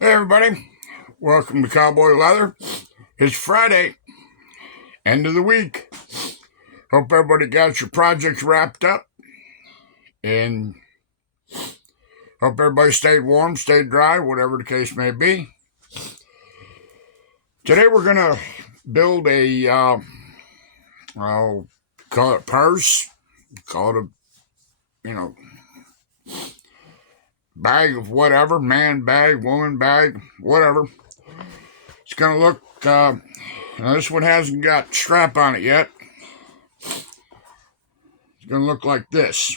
Hey everybody, welcome to Cowboy Leather. It's Friday, end of the week. Hope everybody got your projects wrapped up and hope everybody stayed warm, stayed dry, whatever the case may be. Today we're going to build a, I'll call it purse, call it bag of whatever, man bag, woman bag, whatever. It's going to look, now this one hasn't got strap on it yet. It's going to look like this.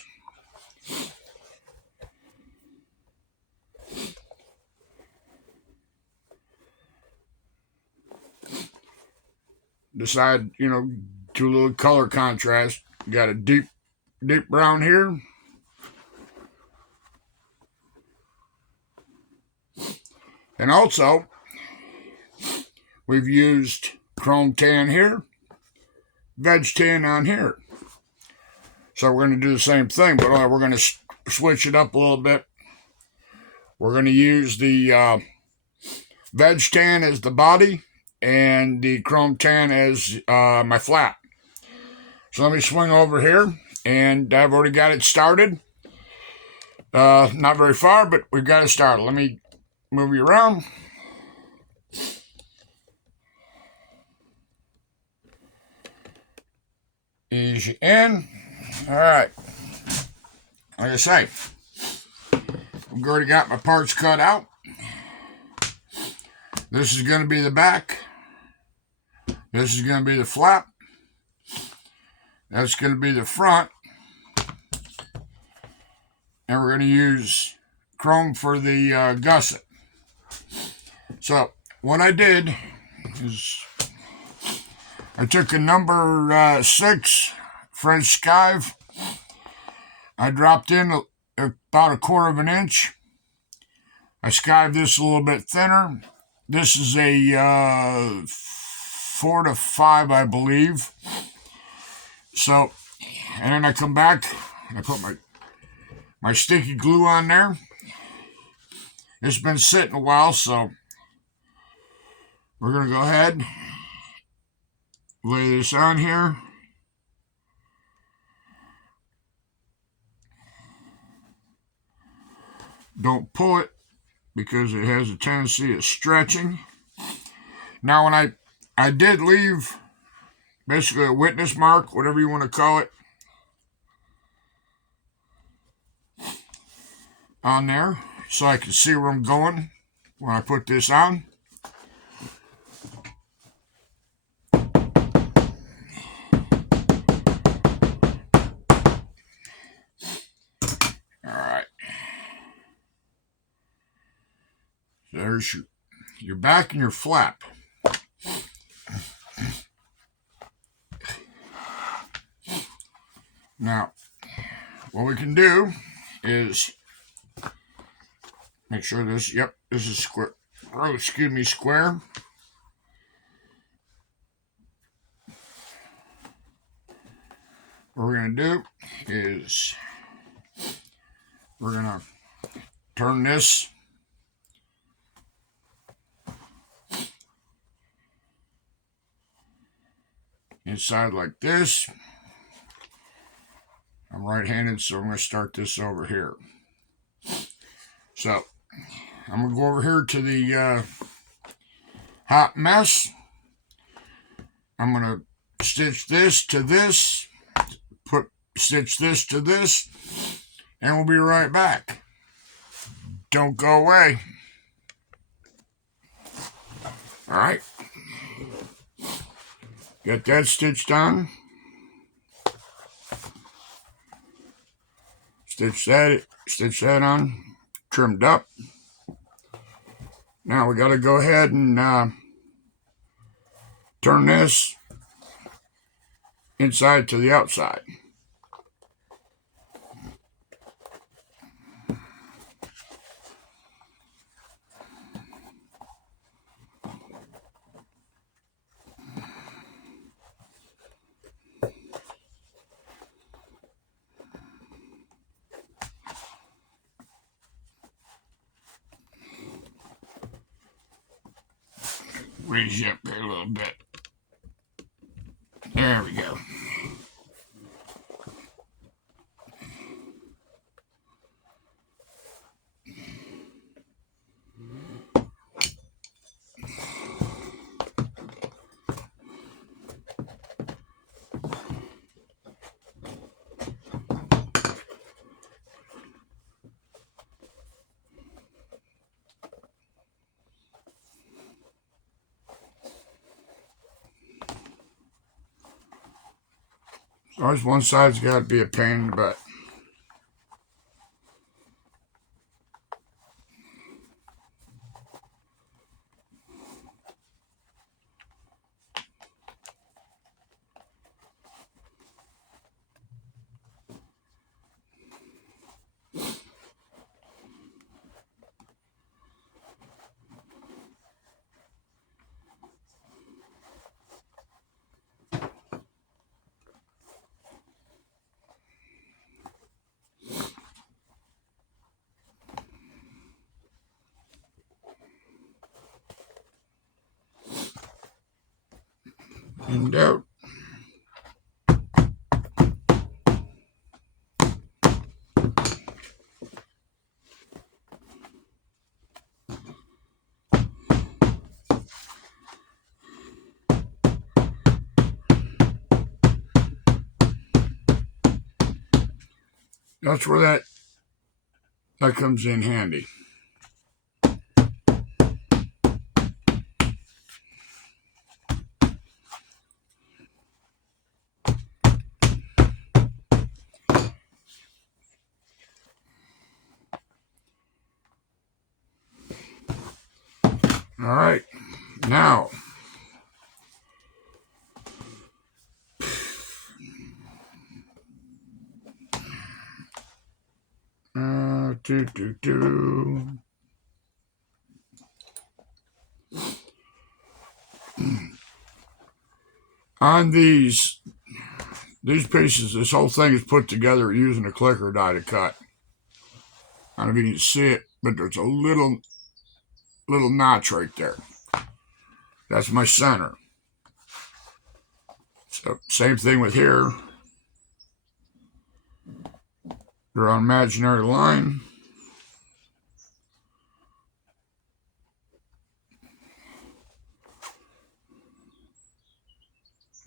Decide, do a little color contrast. You got a deep brown here. And also, we've used chrome tan here, veg tan on here. So we're going to do the same thing, but we're going to switch it up a little bit. We're going to use the veg tan as the body and the chrome tan as my flap. So let me swing over here, and I've already got it started. Not very far, but we've got it started. Let me move you around. Ease you in. All right. Like I say, I've already got my parts cut out. This is going to be the back. This is going to be the flap. That's going to be the front. And we're going to use chrome for the gusset. So what I did is I took a number 6 French skive. I dropped in about 1/4 of an inch. I skived this a little bit thinner. This is a 4 to 5, I believe. So, and then I come back and I put my sticky glue on there. It's been sitting a while, so we're going to go ahead, lay this on here. Don't pull it because it has a tendency of stretching. Now, when I did leave basically a witness mark, whatever you want to call it, on there so I can see where I'm going when I put this on. All right. So there's your back and your flap. Now, what we can do is make sure this is square. Oh, excuse me, square. What we're going to do is we're going to turn this inside like this. I'm right-handed, so I'm going to start this over here. So I'm going to go over here to the hot mess. I'm going to stitch this to this, stitch this to this, and we'll be right back. Don't go away. All right. Got that stitched on. Stitch that on. Trimmed up. Now we got to go ahead and turn this inside to the outside. raise you up here a little bit. There we go. Always one side's got to be a pain in the butt. In doubt. That's where that comes in handy. All right, now on these pieces, this whole thing is put together using a clicker die to cut. I don't know if you can see it, but there's a little notch right there. That's my center. So same thing with here. Draw an imaginary line.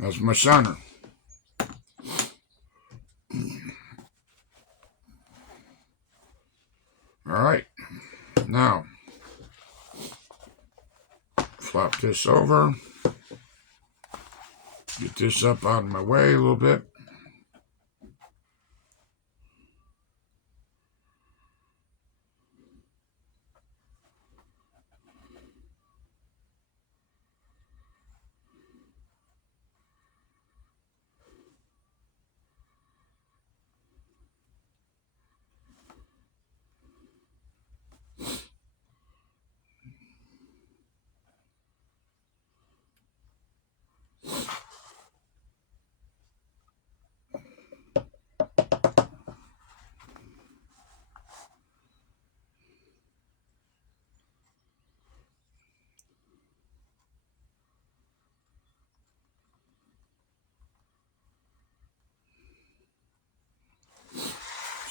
That's my center. All right, now flop this over. Get this up out of my way a little bit.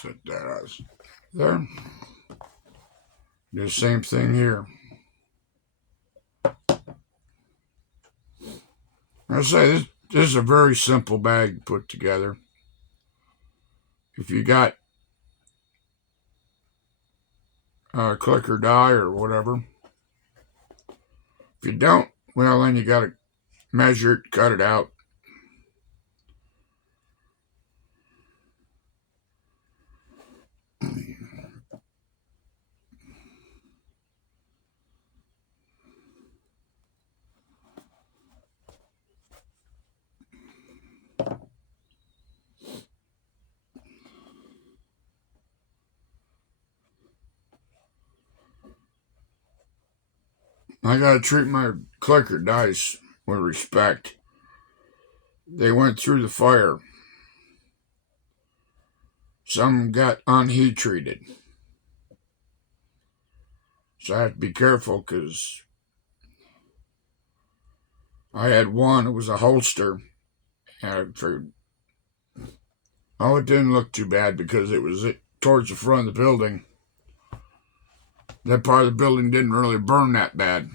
Set that out there. Do the same thing here. I say this is a very simple bag to put together. If you got a clicker die or whatever. If you don't, well, then you got to measure it, cut it out. I got to treat my clicker dice with respect. They went through the fire. Some got unheat treated. So I have to be careful because I had one, it was a holster, and I figured, oh, it didn't look too bad because it was towards the front of the building. That part of the building didn't really burn that bad.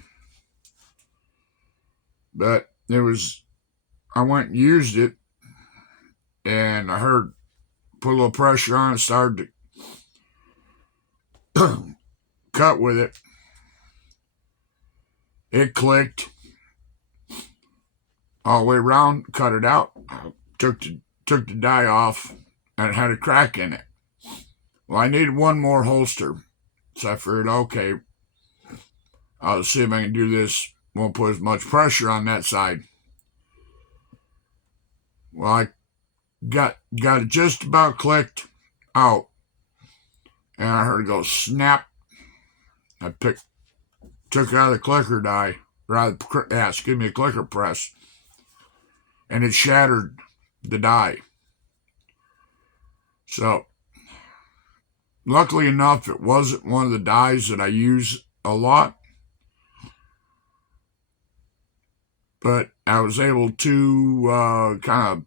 But it was, I went and used it, and I heard, put a little pressure on it, started to cut with it. It clicked all the way around, cut it out, took the die off, and it had a crack in it. Well, I needed one more holster, so I figured, okay, I'll see if I can do this. Won't put as much pressure on that side. Well, I got it just about clicked out, and I heard it go snap. I took it out of the clicker die, the clicker press, and it shattered the die. So, luckily enough, it wasn't one of the dies that I use a lot, but I was able to kind of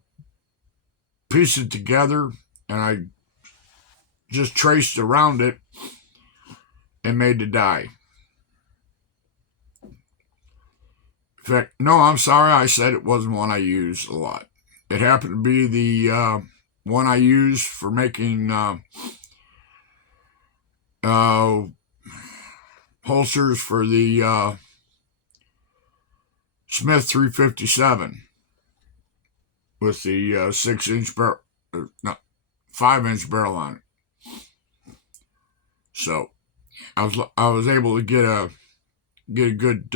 piece it together, and I just traced around it and made the die. In fact, no, I'm sorry, I said it wasn't one I use a lot. It happened to be the one I use for making holsters for the Smith 357 with the 6-inch barrel, no, 5-inch barrel on it. So I was able to get a good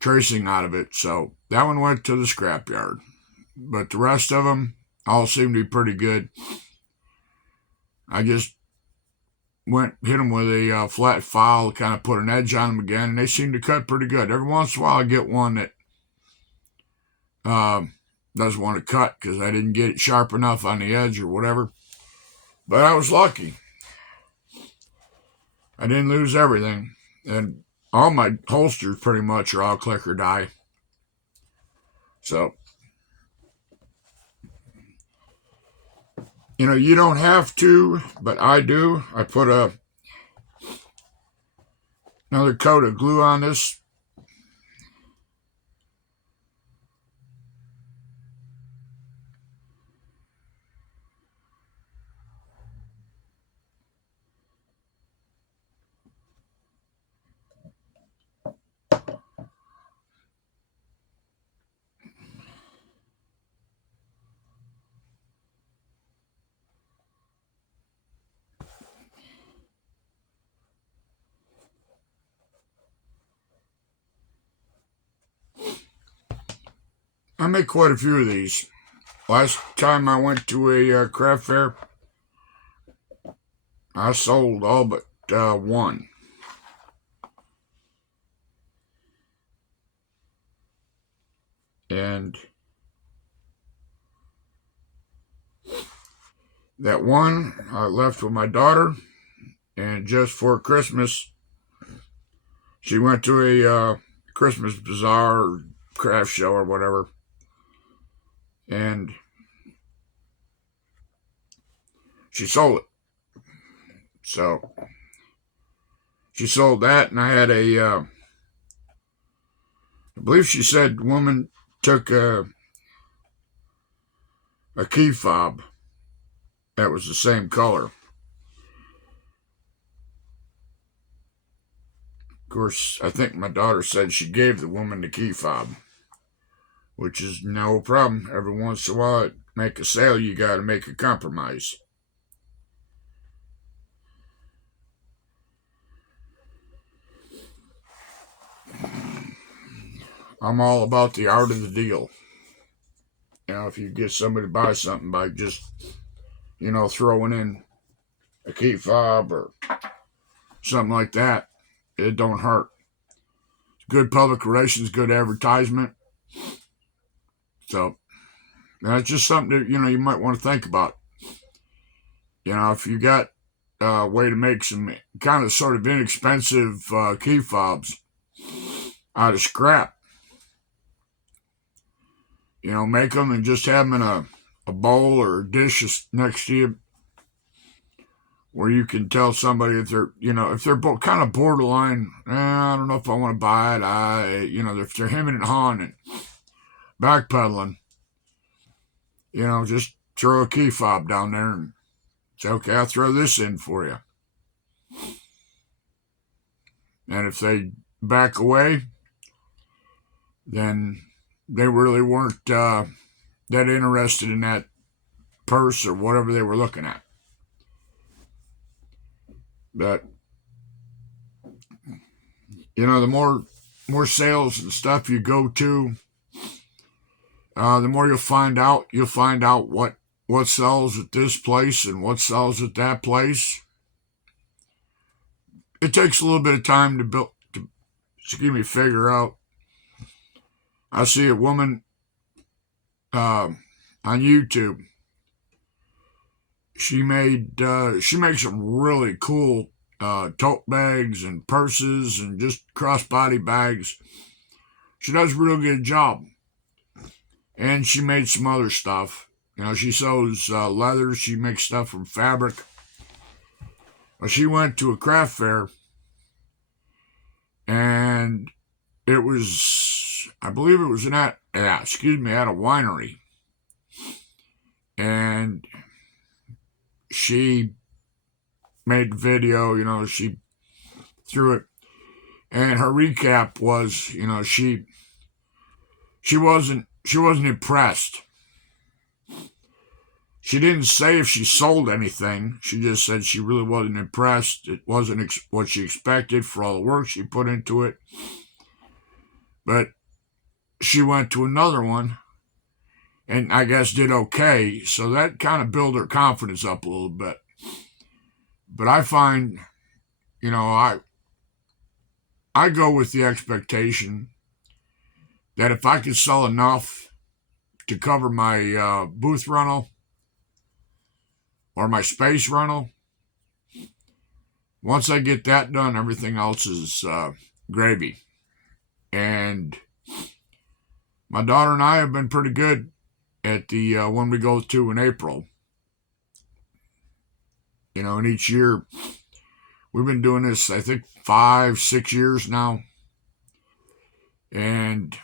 tracing out of it. So that one went to the scrapyard, but the rest of them all seem to be pretty good. I just hit them with a flat file, kind of put an edge on them again, and they seem to cut pretty good. Every once in a while, I get one that doesn't want to cut because I didn't get it sharp enough on the edge or whatever. But I was lucky. I didn't lose everything, and all my holsters pretty much are all clicker die. So, you don't have to, but I do. I put another coat of glue on this. I make quite a few of these. Last time I went to a craft fair, I sold all but one. And that one I left with my daughter, and just for Christmas, she went to a Christmas bazaar or craft show or whatever, and she sold it. So she sold that, and I had I believe she said the woman took a key fob that was the same color. Of course, I think my daughter said she gave the woman the key fob, which is no problem. Every once in a while, make a sale, you got to make a compromise. I'm all about the art of the deal. If you get somebody to buy something by just, throwing in a key fob or something like that, it don't hurt. Good public relations, good advertisement. So that's just something that, you might want to think about. If you got a way to make some kind of sort of inexpensive key fobs, out of scrap. Make them and just have them in a bowl or a dish next to you, where you can tell somebody if they're kind of borderline. I don't know if I want to buy it. If they're hemming and hawing and backpedaling, just throw a key fob down there and say, okay, I'll throw this in for you. And if they back away, then they really weren't that interested in that purse or whatever they were looking at. But the more sales and stuff you go to, the more you'll find out. You'll find out what sells at this place and what sells at that place. It takes a little bit of time to figure out. I see a woman on YouTube. She makes some really cool tote bags and purses and just crossbody bags. She does a real good job. And she made some other stuff. She sews leather. She makes stuff from fabric. Well, she went to a craft fair, and it was, I believe it was at a winery. And she made video, she threw it. And her recap was, she wasn't impressed. She didn't say if she sold anything. She just said she really wasn't impressed. It wasn't what she expected for all the work she put into it. But she went to another one and I guess did okay. So that kind of built her confidence up a little bit. But I find, I go with the expectation that if I could sell enough to cover my booth rental or my space rental, once I get that done, everything else is gravy. And my daughter and I have been pretty good at the one we go to in April. And each year, we've been doing this, I think, 5-6 years now. And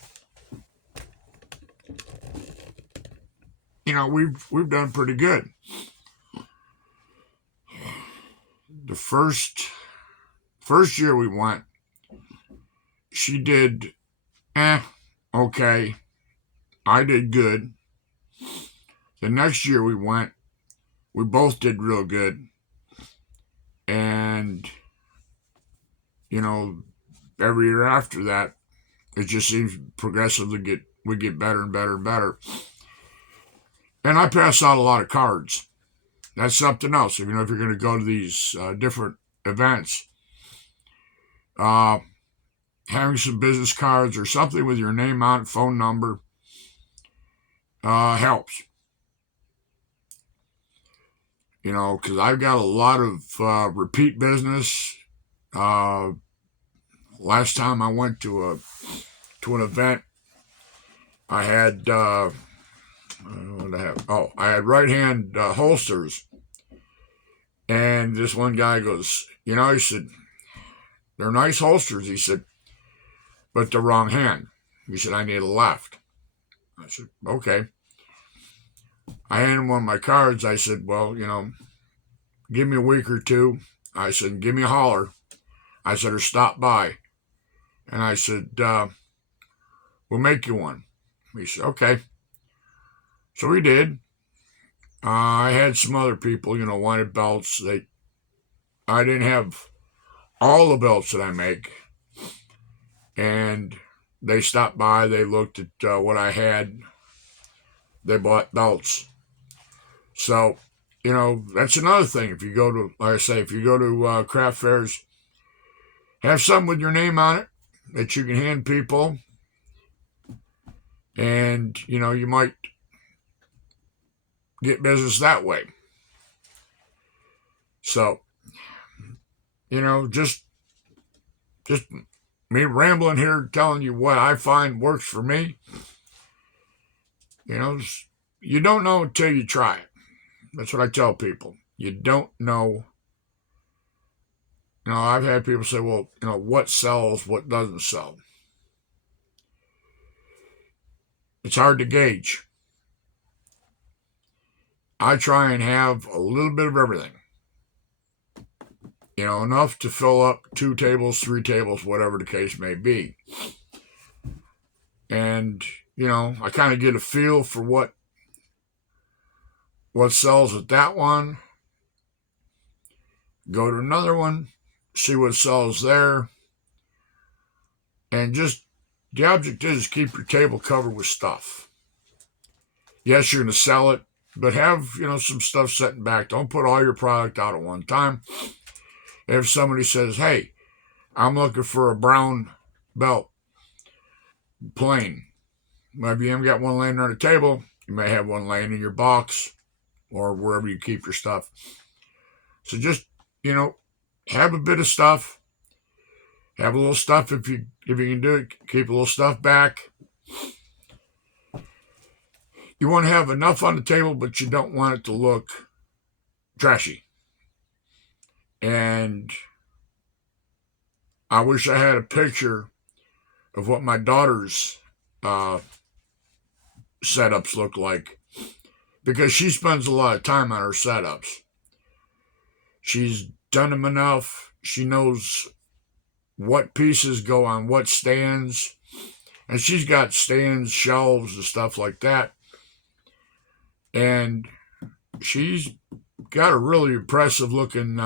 we've done pretty good. The first year we went, she did okay. I did good. The next year we went, we both did real good. And every year after that, it just seems progressively we get better and better and better. And I pass out a lot of cards. That's something else. If you're going to go to these different events, having some business cards or something with your name on it, phone number, helps. Because I've got a lot of repeat business. Last time I went to an event, I had I had right hand holsters, and this one guy goes, he said, they're nice holsters. He said, but the wrong hand. He said, I need a left. I said, okay. I handed him one of my cards. I said, well, give me a week or two. I said, give me a holler. I said, or stop by. And I said, we'll make you one. He said, okay. So we did. I had some other people, wanted belts. I didn't have all the belts that I make. And they stopped by. They looked at what I had. They bought belts. So, that's another thing. If you go to, like I say, if you go to craft fairs, have something with your name on it that you can hand people. And, you might get business that way. So, just me rambling here telling you what I find works for me. You know, you don't know until you try it. That's what I tell people. You don't know. You know, I've had people say, well, you know, what sells, what doesn't sell. It's hard to gauge. I try and have a little bit of everything. You know, enough to fill up 2 tables, 3 tables, whatever the case may be. And, you know, I kind of get a feel for what sells at that one. Go to another one, see what sells there. And just the object is keep your table covered with stuff. Yes, you're going to sell it, but have, you know, some stuff sitting back. Don't put all your product out at one time. If somebody says, hey, I'm looking for a brown belt, plain. Maybe you haven't got one laying on the table. You may have one laying in your box or wherever you keep your stuff. So just, you know, have a bit of stuff. Have a little stuff if you can do it. Keep a little stuff back. You want to have enough on the table, but you don't want it to look trashy. And I wish I had a picture of what my daughter's setups look like, because she spends a lot of time on her setups. She's done them enough. She knows what pieces go on what stands. And she's got stands, shelves, and stuff like that. And she's got a really impressive looking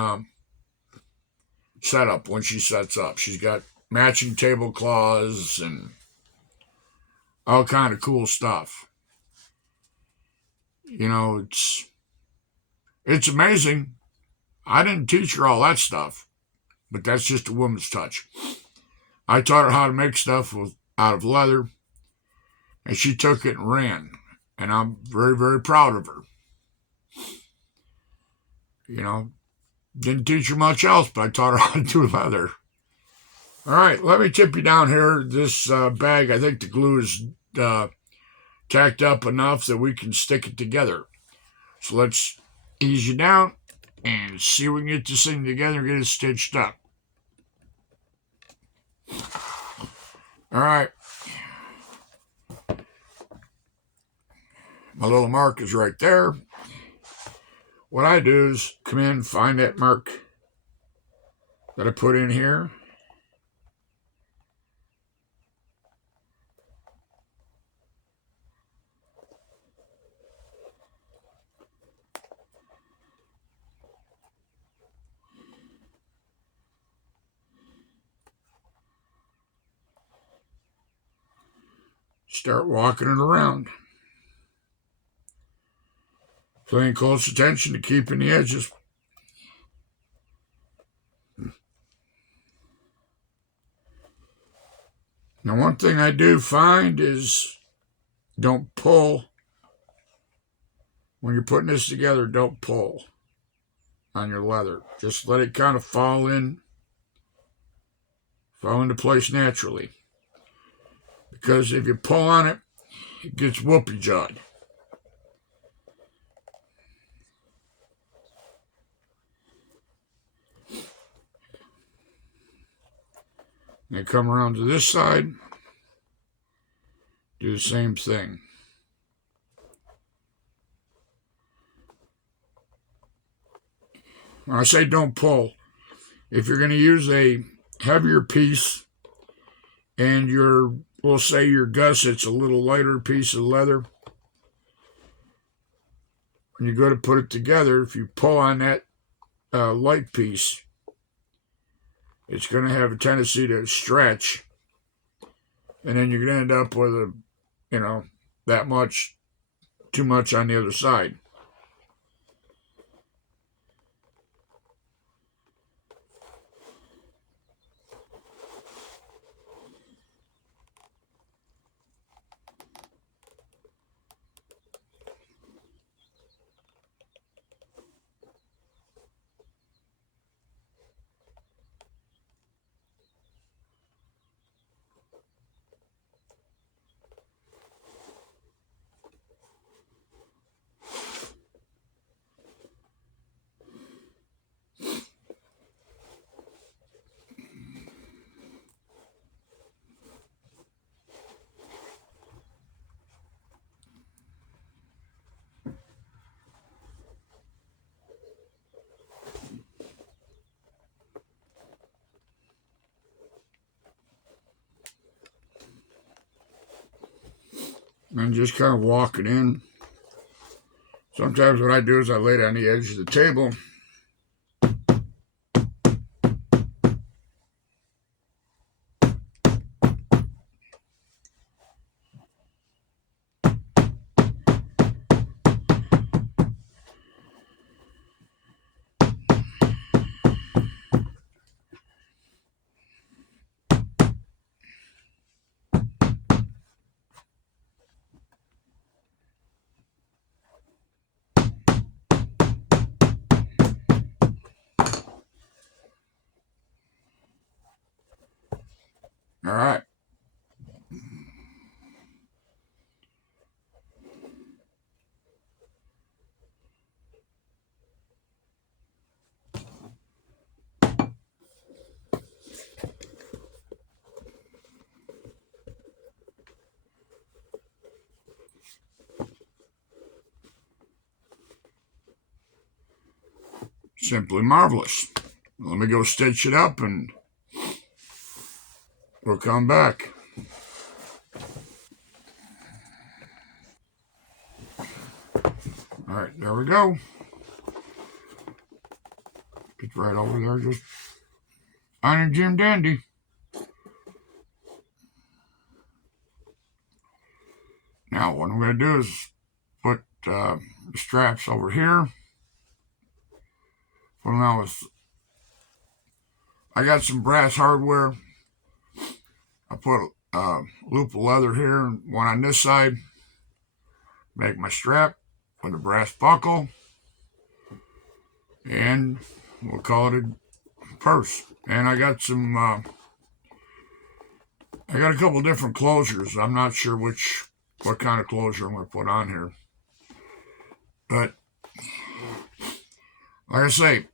setup when she sets up. She's got matching tablecloths and all kind of cool stuff. You know, it's amazing. I didn't teach her all that stuff, but that's just a woman's touch. I taught her how to make stuff out of leather, and she took it and ran. And I'm very, very proud of her. You know, didn't teach her much else, but I taught her how to do leather. All right, let me tip you down here. This bag, I think the glue is tacked up enough that we can stick it together. So let's ease you down and see if we can get this thing together and get it stitched up. All right. My little mark is right there. What I do is come in, find that mark that I put in here. Start walking it around. Paying close attention to keeping the edges. Now, one thing I do find is don't pull. When you're putting this together, don't pull on your leather. Just let it kind of fall into place naturally. Because if you pull on it, it gets whoopee jawed. And come around to this side, do the same thing. When I say don't pull, if you're going to use a heavier piece and we'll say your gusset's a little lighter piece of leather, when you go to put it together, if you pull on that light piece, it's going to have a tendency to stretch, and then you're going to end up with that much, too much on the other side. and just kind of walk it in. Sometimes what I do is I lay it on the edge of the table. All right. Simply marvelous. Let me go stitch it up and we'll come back. All right, there we go. It's right over there, just Iron Jim Dandy. Now, what I'm going to do is put the straps over here. Put them out with. I got some brass hardware. I put a loop of leather here, one on this side. Make my strap with a brass buckle, and we'll call it a purse. And I got some. I got a couple different closures. I'm not sure what kind of closure I'm going to put on here, but like I say,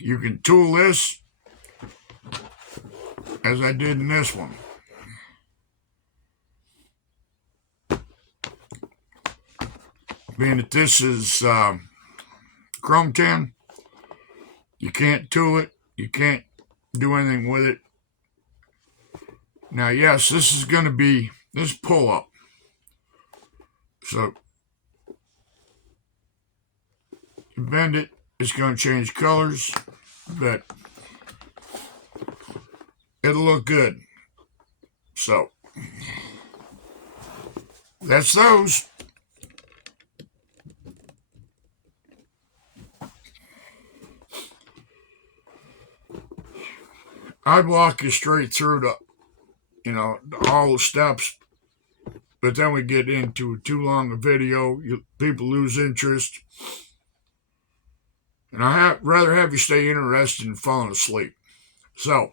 you can tool this as I did in this one. Being that this is chrome tin, you can't tool it, you can't do anything with it. Now, yes, this is going to be this pull up. So, you bend it, it's going to change colors, but it'll look good. So, that's those. I'd walk you straight through all the steps, but then we get into too long a video. People lose interest. And I'd rather have you stay interested in falling asleep. So,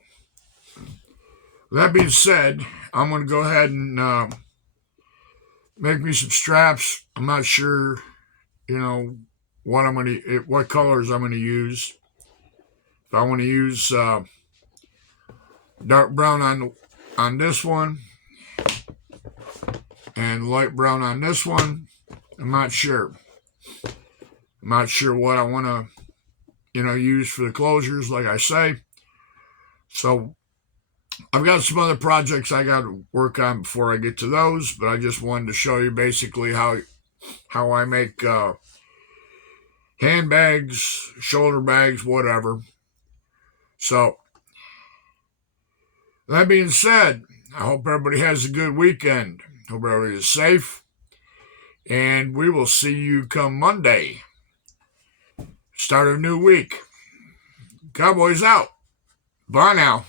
that being said, I'm going to go ahead and make me some straps. I'm not sure, what colors I'm going to use. If I want to use dark brown on this one and light brown on this one, I'm not sure. I'm not sure what I want to, use for the closures, like I say. So I've got some other projects I got to work on before I get to those, but I just wanted to show you basically how I make handbags, shoulder bags, whatever. So that being said, I hope everybody has a good weekend. Hope everybody is safe. And we will see you come Monday. Start a new week. Cowboys out. Bye now.